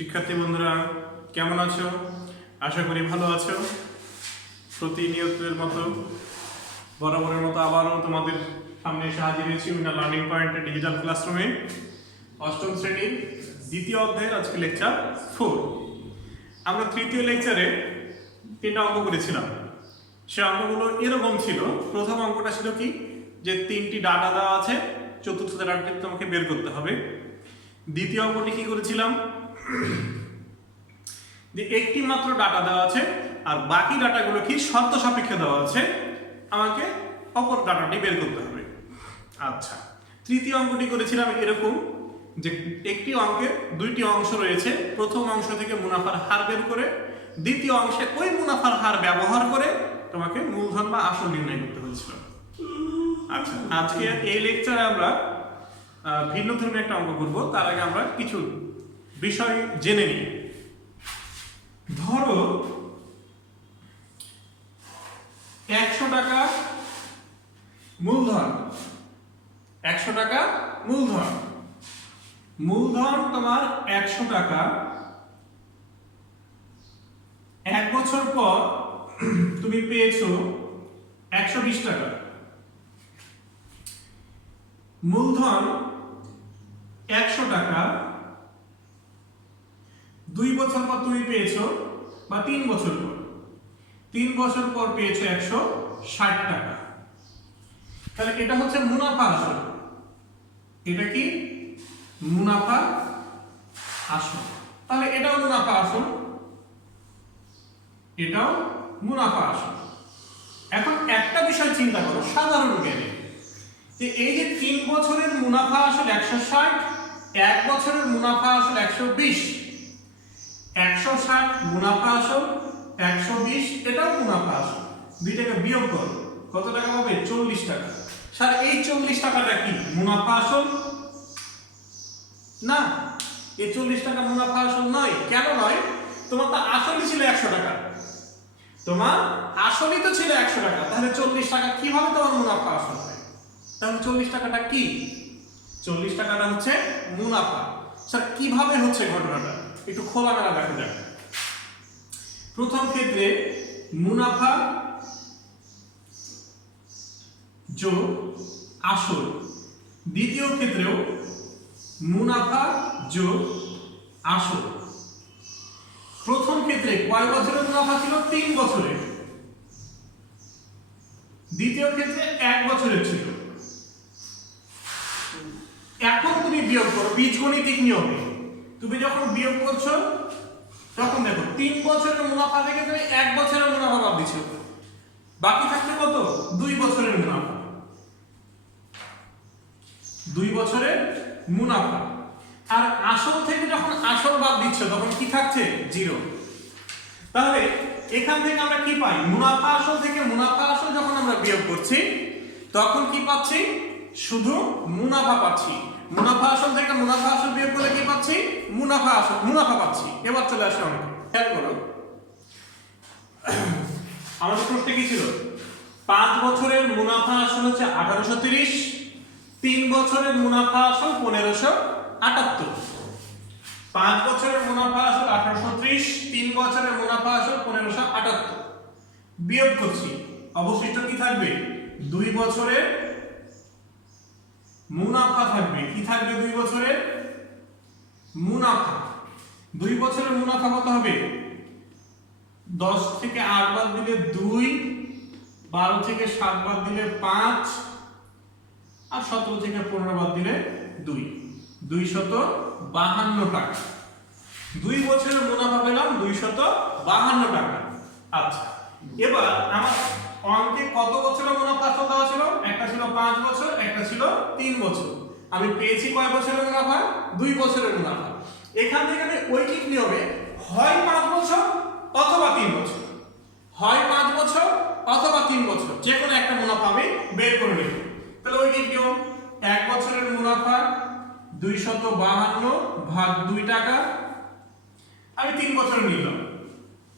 শিক্ষার্থী বন্ধুরা কেমন আছো? আশা করি ভালো আছো। প্রতিনিয়তের মতো বরাবরের মতো আবারও তোমাদের সামনে এসে হাজির হয়েছি উইনার লার্নিং পয়েন্টের ডিজিটাল ক্লাসরুমে। অষ্টম শ্রেণীর দ্বিতীয় অধ্যায়ের আজকে লেকচার 4। আমরা তৃতীয় লেকচারে 3টা অঙ্ক করেছিলাম। সে অঙ্কগুলো এরকম ছিল। প্রথম অঙ্কটা ছিল কি, যে 3টি ডাটা দেওয়া আছে, চতুর্থ ডাটাটি তোমাকে বের করতে হবে। দ্বিতীয় অঙ্কটি কি করেছিলাম, যে একটি মাত্র ডাটা দেওয়া আছে আর বাকি ডাটাগুলো কি শর্ত সাপেক্ষে দেওয়া আছে, আমাকে অপর ডাটাটি বের করতে হবে। আচ্ছা, তৃতীয় অঙ্কটি করেছিলাম এরকম, যে একটি অঙ্কের 2টি অংশ রয়েছে। প্রথম অংশ থেকে মুনাফার হার বের করে দ্বিতীয় অংশে ওই মুনাফার হার ব্যবহার করে তোমাকে মূলধন বা আসল নির্ণয় করতে হয়েছিল। আচ্ছা, আজকে এই লেকচারে আমরা ভিন্ন ধরনের একটা অঙ্ক করব। তার আগে আমরা কিছু বিষয় জেনে নিই। ধরো 100 টাকা মূলধন, 100 টাকা মূলধন তোমার 100 টাকা। 1 বছর পর তুমি পেয়েছো 120 টাকা। মূলধন 100 টাকা, 2 বছর পর তুমি পেয়েছো, বা 3 বছর পর পেয়েছো 160 টাকা। তাহলে এটা হচ্ছে মুনাফা আসল। এটা কি মুনাফা আসল। তাহলে এটাও মুনাফা আসল, এটাও মুনাফা আসল। এখন একটা বিষয় চিন্তা করো সাধারণ জ্ঞানে, যে এই যে 3 বছরের মুনাফা আসল 160, 1 বছরের মুনাফা আসল 120, 160 মুনাফা আসল, 120 এটাও মুনাফা আসল। দুইটাকে বিয়োগ করো, কত টাকা হবে? 40 টাকা। স্যার এই 40 টাকাটা কি মুনাফা আসল? না, এই 40 টাকা মুনাফা আসল নয়। কেন নয়? তোমার তো আসলই ছিল 100 টাকা, তোমার আসলই তো ছিল 100 টাকা। তাহলে 40 টাকা কিভাবে তোমার মুনাফা আসল হয়? তাহলে 40 টাকাটা কি? 40 টাকাটা হচ্ছে মুনাফা। স্যার কিভাবে হচ্ছে ঘটনাটা একটু খোলামেলা দেখা যাক। প্রথম ক্ষেত্রে মুনাফা যোগ আসল, দ্বিতীয় ক্ষেত্রেও মুনাফা যোগ আসল। প্রথম ক্ষেত্রে কয় বছরের মুনাফা ছিল? 3 বছরের। দ্বিতীয় ক্ষেত্রে 1 বছরের ছিল। এখন তুমি বিয়োগ করো বীজগণিতিক নিয়মে। তুমি যখন বিয়োগ করছো তখন দেখো 3 বছরের মুনাফা থেকে তুমি 1 বছরের মুনাফা বাদ দিচ্ছ, বাকি থাকছে কত? 2 বছরের মুনাফা। 2 বছরের মুনাফা। আর আসল থেকে যখন আসল বাদ দিচ্ছ তখন কি থাকছে? 0। তাহলে এখান থেকে আমরা কি পাই? মুনাফা আসল থেকে মুনাফা আসল যখন আমরা বিয়োগ করছি তখন কি পাচ্ছি? শুধু মুনাফা পাচ্ছি। মুনাফা আসল থেকে মুনাফা আসল বিয়োগ করলে কি পাচ্ছি? মুনাফা পাচ্ছি। এবার চলে আসো আমরা খেয়াল করো, আমাদের প্রশ্নে কি ছিল? 5 বছরের মুনাফা আসল হচ্ছে 1830, 3 বছরের মুনাফা আসল 1578। 5 বছরের মুনাফা আসল 1830, 3 বছরের মুনাফা আসল 1578। বিয়োগ করছি, অবশিষ্ট কি থাকবে? 2 বছরের মুনাফা থাকবে। কি থাকবে? 2 বছরের মুনাফা। 2 বছরের মুনাফা কত হবে? 10 থেকে 8 বাদ দিলে 2, 12 থেকে 7 বাদ দিলে 5, আর 17 থেকে 15 বাদ দিলে 2, 252 টাকা। 2 বছরের মুনাফা পেলাম 252 টাকা। আচ্ছা, এবার আমার অঙ্কে কত বছরের মুনাফা আসল দেওয়া ছিল? একটা ছিল 5 বছর, একটা ছিল 3 বছর। আমি পেয়েছি কয় বছরের মুনাফা? 2 বছরের মুনাফা। এখান থেকে আমি ঐকিক নিয়মে হয় 5 বছর অথবা 3 বছর, হয় 5 বছর অথবা 3 বছর, যে কোনো একটা মুনাফা আমি বের করে নেব। তাহলে ঐকিক নিয়ম, 1 বছরের মুনাফা 252 ভাগ 2 টাকা। আমি 3 বছর নিলাম,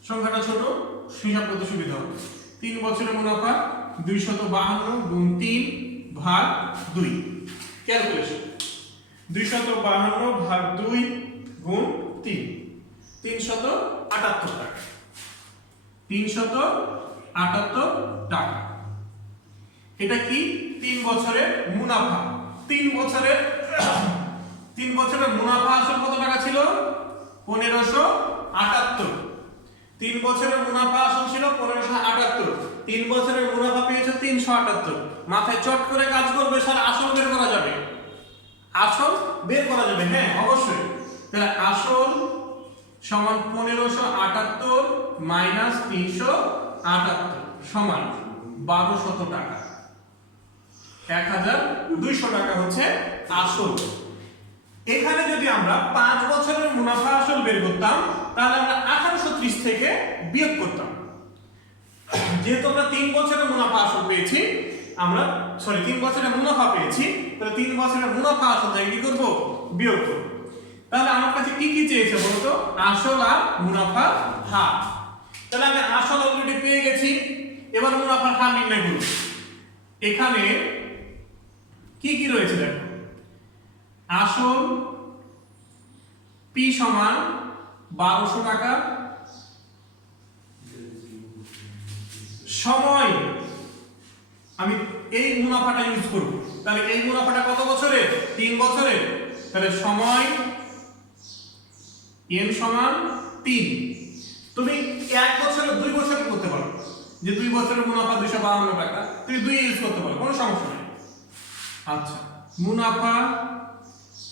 সংখ্যাটা ছোট, হিসাব করতে সুবিধা হবে। 3 বছরের মুনাফা 252 গুণ 3 ভাগ 2। ক্যালকুলেশন, 252 ভাগ 2 গুণ 3। 378 টাকা, 378 টাকা। এটা কি 3 বছরের মুনাফা। 3 বছরের মুনাফা আসল কত টাকা ছিল? 1578। 3 বছরের মুনাফা আসল ছিল 1578, 3 বছরের মুনাফা পেয়েছো 378। মাথায় চট করে কাজ করবে, স্যার আসল বের করা যাবে, আসল বের করা যাবে, হ্যাঁ অবশ্যই। তাহলে আসল সমান 1578 মাইনাস 378 সমান 1200 টাকা। 1200 টাকা হচ্ছে আসল। এখানে যদি আমরা 5 বছরের মুনাফা আসল বের করতাম তাহলে আমরা 1830 থেকে বিয়োগ করতাম। যেহেতু আমরা 3 বছরের মুনাফা আসল পেয়েছি, আমরা 3 বছরের মুনাফা পেয়েছি, তাহলে 3 বছরের মুনাফা আসল থেকে কি করব? বিয়োগ করব। তাহলে আমার কাছে কি কি চেয়েছে বলতো? আসল আর মুনাফার হার। তাহলে আমি আসল অলরেডি পেয়ে গেছি, এবার মুনাফার হার নির্ণয় করব। এখানে কি কি রয়েছে দেখো। আসল পি সমান 1200 টাকা, সময় আমি এই মুনাফাটা ইউজ করব। তাহলে এই মুনাফাটা কত বছরের? 3 বছরের। তাহলে সময় n সমান 3। তুমি 1 বছরের 2 বছরের করতে পারো, যে 2 বছরের মুনাফা 252 টাকা, তুমি 2 ইউজ করতে পারো, কোনো সমস্যা নেই। আচ্ছা, মুনাফা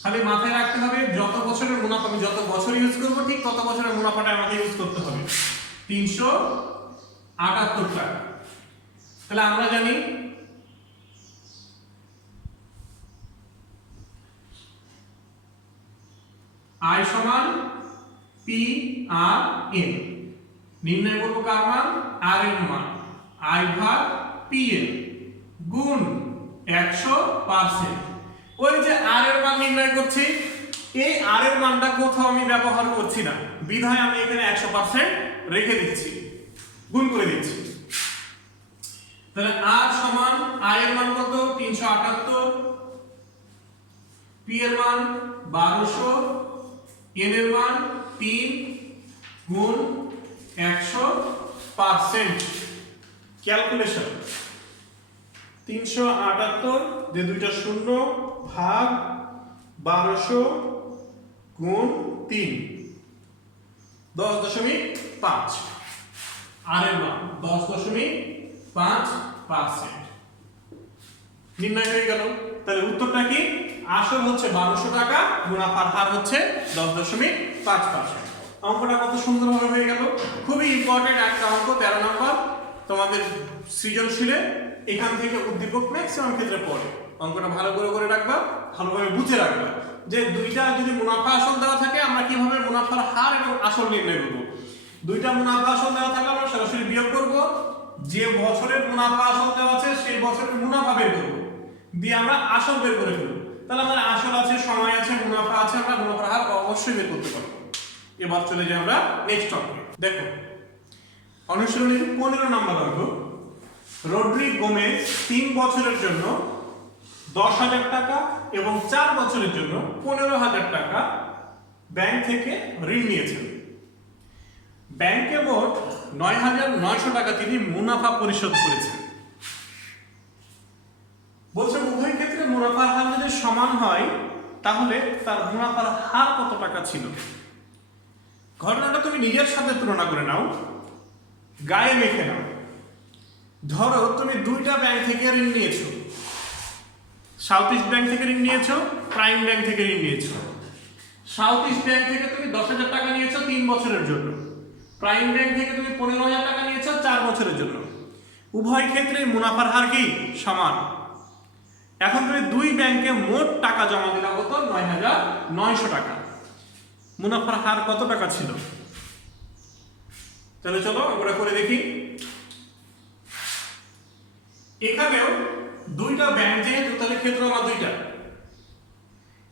খালি মাথায় রাখতে হবে, যত বছরের মুনাফা আমি যত বছর ইউজ করব ঠিক তত বছরের মুনাফাটা আমাকে ইউজ করতে হবে। 378 টাকা। তাহলে আমরা জানি আয় সমান পি আর এন। নির্ণয় করব কার মান? আর এর মান। আই ভাগ পি এন গুণ 100%। ওই যে আর এর মান নির্ণয় করছি, এই আর এর মানটা কোথাও আমি ব্যবহার করছি না, বিধায় আমি এখানে 100% রেখে দিচ্ছি, গুণ করে দিচ্ছি। তাহলে আর সমান আই এর মান কত? 378, পি এর মান 1200, এন এর মান 3 গুণ 100%। ক্যালকুলেশন 378 যে দুইটা শূন্য ভাগ 1200 গুণ 3, 10.5। আর এর মান 10.5% নির্ণয় হয়ে গেল। তাহলে উত্তরটা কি? আসল হচ্ছে 1200 টাকা, মুনাফার হার হচ্ছে 10.5%। অঙ্কটা কত সুন্দরভাবে হয়ে গেল। খুবই ইম্পর্টেন্ট একটা অঙ্ক, 13 নম্বর তোমাদের সৃজনশীলে। এখান থেকে উদ্দীপক ম্যাক্সিমাম ক্ষেত্রে পড়ে। অঙ্কটা ভালো করে রাখবা, ভালোভাবে বুঝে রাখবা যে দুইটা যদি মুনাফা আসল দেওয়া থাকে আমরা কিভাবে মুনাফার হার এবং আসল নির্ণয় করব। দুইটা মুনাফা আসল দেওয়া থাকলে আমরা সরাসরি বিয়োগ করব, যে বছরের মুনাফা আসল দেওয়া আছে সেই বছরের মুনাফা বের করব, দিয়ে আমরা আসল বের করে ফেলব। তাহলে আমাদের আসল আছে, সময় আছে, মুনাফা আছে, আমরা মুনাফার হার অবশ্যই বের করতে পারবো। এবার চলে যাই আমরা নেক্সট অঙ্কে। দেখো অনুশীলনীর 15 নম্বর অঙ্ক। রড্রি গোমেজ 3 বছরের জন্য 10,000 টাকা এবং 4 বছরের জন্য 15,000 টাকা ব্যাংক থেকে ঋণ নিয়েছেন। ব্যাংকে মোট 9,900 টাকা তিনি মুনাফা পরিশোধ করেছেন। বলছে উভয় ক্ষেত্রে মুনাফার হার যদি সমান হয় তাহলে তার মুনাফার হার কত টাকা ছিল। ঘটনাটা তুমি নিজের সাথে তুলনা করে নাও, গায়ে মেখে নাও। ধরো তুমি দুইটা ব্যাংক থেকে ঋণ নিয়েছো, সাউথ ইস্ট ব্যাংক থেকে ঋণ নিয়েছো, প্রাইম ব্যাংক থেকে ঋণ নিয়েছো। সাউথ ইস্ট ব্যাংক থেকে তুমি 10,000 টাকা নিয়েছো 3 বছরের জন্য, প্রাইম ব্যাংক থেকে তুমি 15,000 টাকা নিয়েছো 4 বছরের জন্য। উভয় ক্ষেত্রে মুনাফার হার কি? সমান। এখন তুমি দুই ব্যাংকে মোট টাকা জমা দিলা কত? 9,900 টাকা। মুনাফার হার কত টাকা ছিল? তাহলে চলো আমরা করে দেখি। এখানেও দুইটা ব্যাংক যেহেতু, তাহলে ক্ষেত্র আমার দুইটা,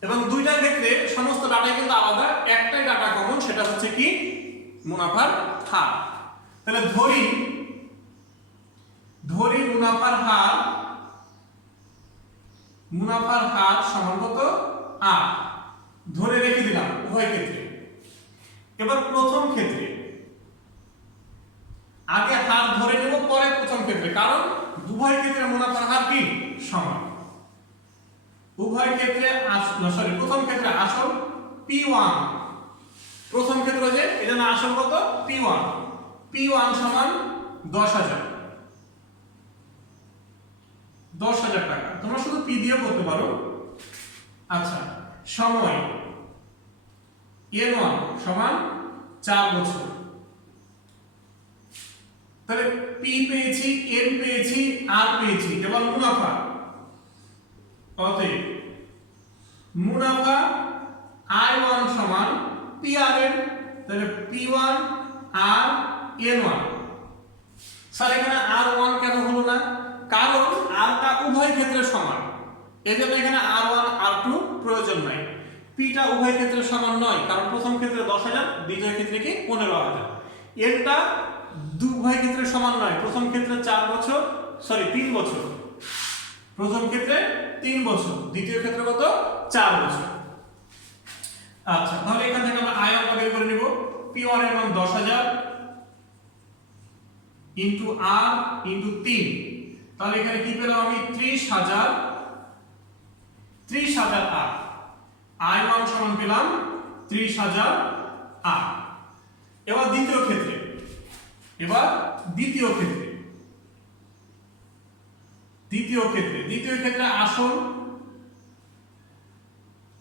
এবং দুইটা ক্ষেত্রে সমস্ত ডাটাই কিন্তু আলাদা, একটাই ডাটা কমন, সেটা হচ্ছে কি? মুনাফার হার। তাহলে ধরি মুনাফার হার সমান কত? 8 ধরে রেখে দিলাম উভয় ক্ষেত্রে। এবার প্রথম ক্ষেত্রে আগে হার ধরে নেব, পরে প্রথম ক্ষেত্রে, কারণ উভয় ক্ষেত্রে মুনাফার হার কি সমান। উভয় ক্ষেত্রে প্রথম ক্ষেত্রে আসল P1, প্রথম ক্ষেত্রে যে এজন্য আসল কত P1, P1 সমান 10,000, 10,000 টাকা। তোমরা শুধু P দিয়ে করতে পারো। আচ্ছা, সময় N1 সমান 4 বছর। তাহলে P পেয়েছি, N পেয়েছি, R পেয়েছি, এবার মুনাফা। অতএব মুনাফা I1 সমান PRN, তাহলে P1 আর N1। স্যার এখানে R1 কেন হলো না? কারণ R টা উভয় ক্ষেত্রে সমান, এজন্য এখানে R1 R2 প্রয়োজন নাই। P টা উভয় ক্ষেত্রে সমান নয়, কারণ প্রথম ক্ষেত্রে 10,000, দ্বিতীয় ক্ষেত্রে কি 15,000। N টা উভয় ক্ষেত্রে সমান নয়, প্রথম ক্ষেত্রে 3 বছর, প্রথম ক্ষেত্রে 3 বছর, দ্বিতীয় ক্ষেত্রে কত 4 বছর। আচ্ছা, তাহলে এখান থেকে আমরা আয় অঙ্ক বের করে নিব। P1 এর মান 10,000 ইনটু R ইনটু 3, তাহলে এখানে কি পেলাম আমি 30,000 R। I1 সমান পেলাম 30,000 R। এবার দ্বিতীয় ক্ষেত্রে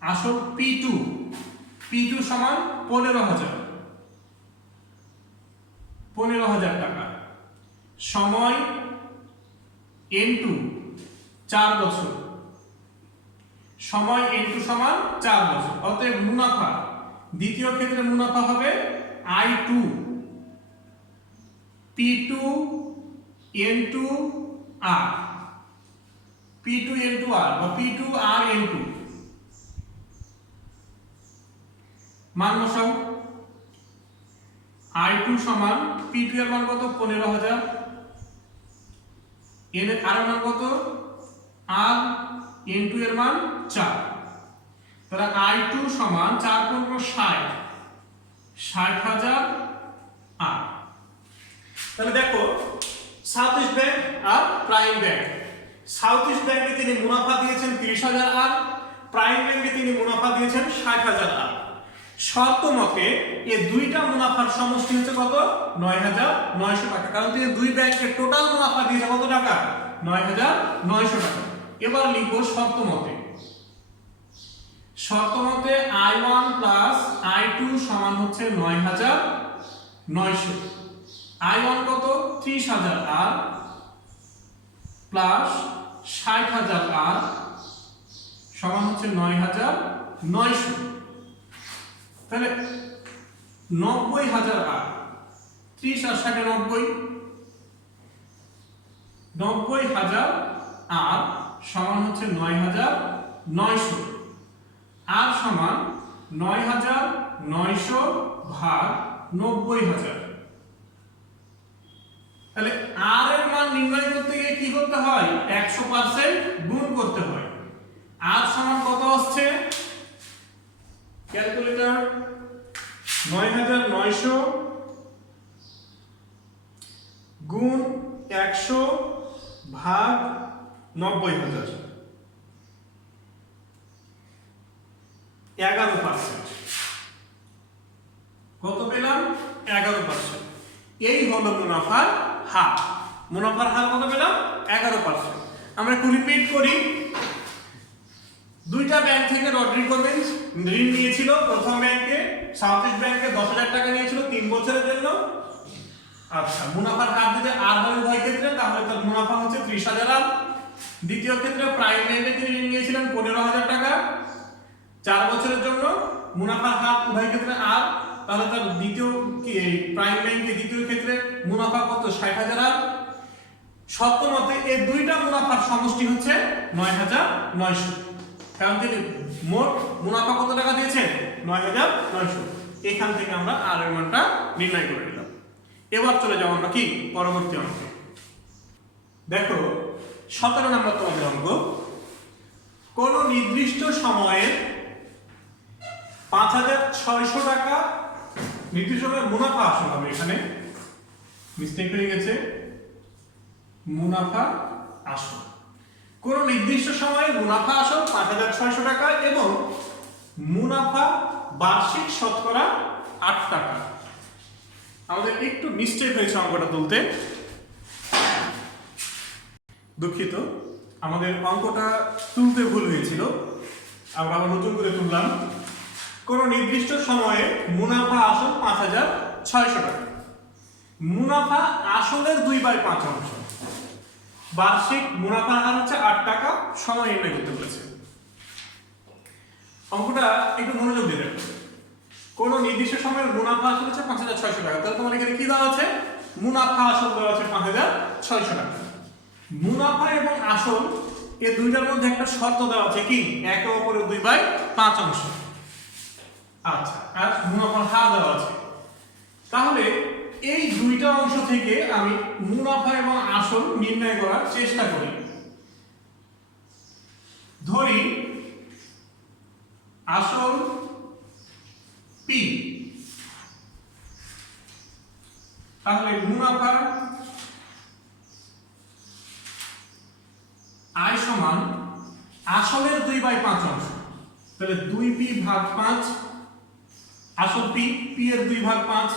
আসল P2 সমান 15,000 টাকা। সময় N2 4 বছর, সময় N2 সমান 4 বছর। অতএব মুনাফা, দ্বিতীয় ক্ষেত্রে মুনাফা হবে I2 P2 N2 R, P2 N2 R বা P2 R N2 মান বসাও। I2 সমান P2 এর মান কত 15,000, N এর R মান কত R, N2 এর মান 4, তাহলে I2 সমান 4 15 60,000 R। তাহলে দেখো সাউথ ইস্ট ব্যাংক আর প্রাইম ব্যাংক, সাউথ ইস্ট ব্যাংকে তিনি মুনাফা দিয়েছেন 30,000 আর, প্রাইম ব্যাংকে তিনি মুনাফা দিয়েছেন 60,000 আর। শর্ত মতে এই দুইটা মুনাফার সমষ্টি হচ্ছে কত 9,900 টাকা, কারণ তিনি দুই ব্যাংকের টোটাল মুনাফা দিয়েছে কত টাকা 9,900 টাকা। এবার লিখব শর্ত মতে I1 প্লাস I2 সমান হচ্ছে 9,900। I1 কত 30,000 আর প্লাস 60,000 আর সমান হচ্ছে 9,900, তাহলে 90,000 আর 30 আর 60 90,000 আর সমান হচ্ছে 9,900, আর সমান 9,900 ভাগ 90,000। তাহলে আর এর মান নির্ণয় করতে গিয়ে কি করতে হয় 100% গুণ করতে হয়। আর সমান কত আসছে ক্যালকুলেটর 9,900 গুণ 100 ভাগ 90,000, 11%। কত পেলাম 11%। এই হলো মুনাফার হার। মুনাফার হার কত পেলাম 11%। আমরা একটু রিপিট করি। দুইটা ব্যাংক থেকে রিকমেন্ড ঋণ নিয়েছিল। প্রথম ব্যাংকে সাউথ ইস্ট ব্যাংকে 10,000 টাকা নিয়েছিল 3 বছরের জন্য। আচ্ছা, মুনাফার হার যদি আর হয় উভয় ক্ষেত্রে, তাহলে তার মুনাফা হচ্ছে 30,000 আর। দ্বিতীয় ক্ষেত্রে প্রাইম ব্যাংকে তিনি ঋণ নিয়েছিলেন 15,000 টাকা 4 বছরের জন্য। মুনাফার হার উভয় ক্ষেত্রে আর, তাহলে তার দ্বিতীয় প্রাইম ব্যাংকে দ্বিতীয় ক্ষেত্রে মুনাফা কত 60,000 আর। শর্ত মতে এই দুইটা মুনাফার সমষ্টি হচ্ছে 9,900, কারণ তিনি মোট মুনাফা কত টাকা দিয়েছেন 9,900। এখান থেকে আমরা আর এর মানটা নির্ণয় করে নিলাম। এবার চলে যাব আমরা কি পরবর্তী অঙ্কে। দেখো 17 নম্বর তোমাদের অঙ্ক। কোন নির্দিষ্ট সময়ে 5,600 টাকা নির্দিষ্ট সময়ে মুনাফা আসল হবে, এখানে মিস্টেক হয়ে গেছে, মুনাফা আসল। কোন নির্দিষ্ট সময়ে মুনাফা আসল ৫৬০০ টাকা এবং মুনাফা বার্ষিক শতকরা ৮ টাকা। আমাদের একটু মিস্টেক হয়েছে অঙ্কটা তুলতে, দুঃখিত, আমাদের অঙ্কটা তুলতে ভুল হয়েছিল, আমরা আবার নতুন করে তুললাম। কোন নির্দিষ্ট সময়ে মুনাফা আসল ৫৬০০ টাকা, মুনাফা আসলের ২/৫ অংশ, বার্ষিক মুনাফা হার হচ্ছে ৮ টাকা, সময় নির্ণয় করতে বলেছে। অঙ্কটা একটু মনোযোগ দিয়ে দেখো। কোন নির্দিষ্ট সময়ের মুনাফা আসল হচ্ছে ৫৬০০ টাকা, তাহলে তোমার এখানে কি দেওয়া আছে? মুনাফা আসল দেওয়া আছে ৫৬০০ টাকা। মুনাফা এবং আসল এই দুইটার মধ্যে একটা শর্ত দেওয়া আছে, কি? একে অপরের ২/৫ অংশ। আচ্ছা, আর মুনাফার হার দেওয়া আছে। তাহলে এই দুইটা অংশ থেকে আমি মুনাফা এবং আসল নির্ণয় করার চেষ্টা করি। ধরি আসল P, তাহলে মুনাফা I সমান আসলের ২/৫ অংশ, তাহলে 2p/5 আসল P, P এর 2/5।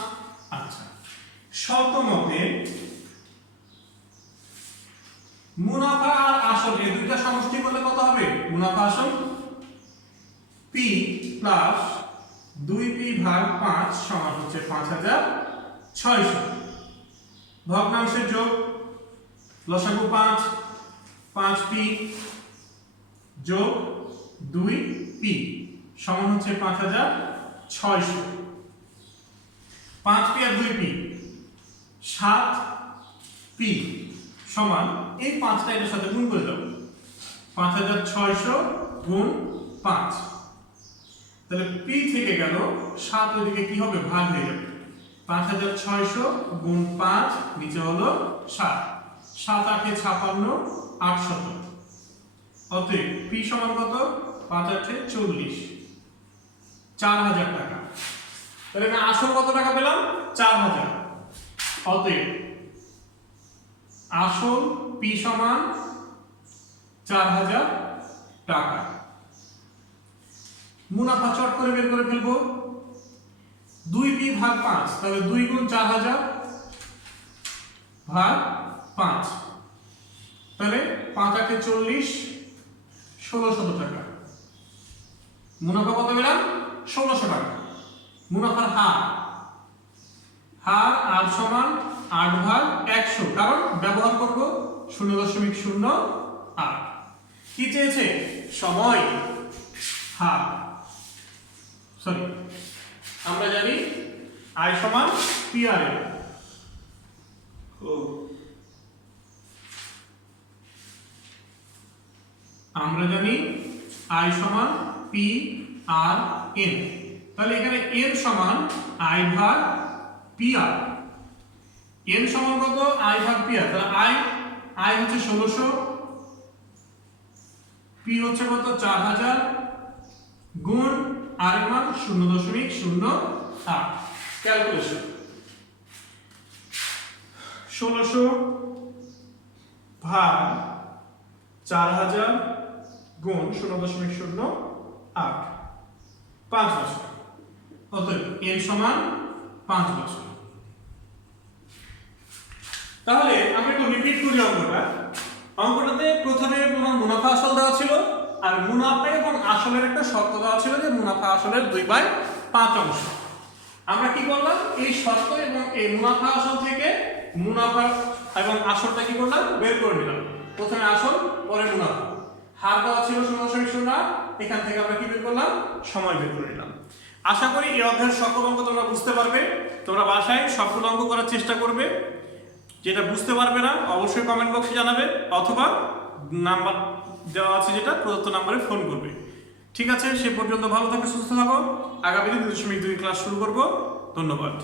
আচ্ছা, শর্ত মতে মুনাফা আর আসল এই দুইটা সমষ্টি করলে কত হবে? মুনাফা আসল P প্লাস 2p/5 সমান হচ্ছে ৫৬০০। ভগ্নাংশের যোগ, লসাগু 5, 5p যোগ 2p সমান হচ্ছে ৫৬০০। 5p আর 2p 7p সমান, এই 5টা এর সাথে গুণ করে দাও, ৫৬০০ গুণ 5, তাহলে p থেকে গেল 7, ওইদিকে কি হবে? ভাগ হয়ে যাবে। ৫৬০০ গুণ 5 নিচে হলো 7, 7 8 56, 800। অতএব p সমান কত? 5 8 40, 4000 টাকা। তাহলে আমি আসল কত টাকা পেলাম? 4000। অতএব আসল p সমান 4000 টাকা। মুনাফা চট করে বের করে ফেলবো, 2p/5, তাহলে 2 গুণ 4000 ভাগ 5, তাহলে 5 8 40, 1600 টাকা। মুনাফা কত পেলাম? 1600 টাকা। মুনাফার হার, আর সমান 8/100, কারণ ব্যবহার করব 0.08। কি চেয়েছে? সময়, হার। সরি, আমরা জানি I সমান PR। আমরা জানি I সমান PRN, তাহলে এখানে n সমান I/PR। n সমান কত? I/PR, তাহলে I হচ্ছে 1600, P হচ্ছে কত? 4000 গুণ R এর মান 0.08। ক্যালকুলেশন, 1600 ভাগ 4000 গুণ 0.08, 5 বছর। অতএব n সমান 5 বছর। তাহলে আমি একটু রিপিট করি অঙ্কটাতে প্রথমে মুনাফা আসল দেওয়া ছিল, আর মুনাফা এবং আসলের একটা শর্ত দেওয়া ছিল যে মুনাফা আসলের 2/5 অংশ। আমরা কি করলাম? এই শর্ত এবং এই মুনাফা আসল থেকে মুনাফা এবং আসলটা কি করলাম? বের করে নিলাম। প্রথমে আসল, পরে মুনাফা। হার দেওয়া ছিল 0.08, এখান থেকে আমরা কি বের করলাম? সময় বের করে নিলাম। আশা করি এই অধ্যায়ের সকল অঙ্ক তোমরা বুঝতে পারবে। তোমরা বাসায় সবগুলো অঙ্ক করার চেষ্টা করবে। যেটা বুঝতে পারবে না অবশ্যই কমেন্ট বক্সে জানাবে, অথবা নাম্বার দেওয়া আছে যেটা প্রদত্ত নাম্বারে ফোন করবে। ঠিক আছে, সে পর্যন্ত ভালো থাকো, সুস্থ থাকো। আগামী দিন 2.2 ক্লাস শুরু করব। ধন্যবাদ।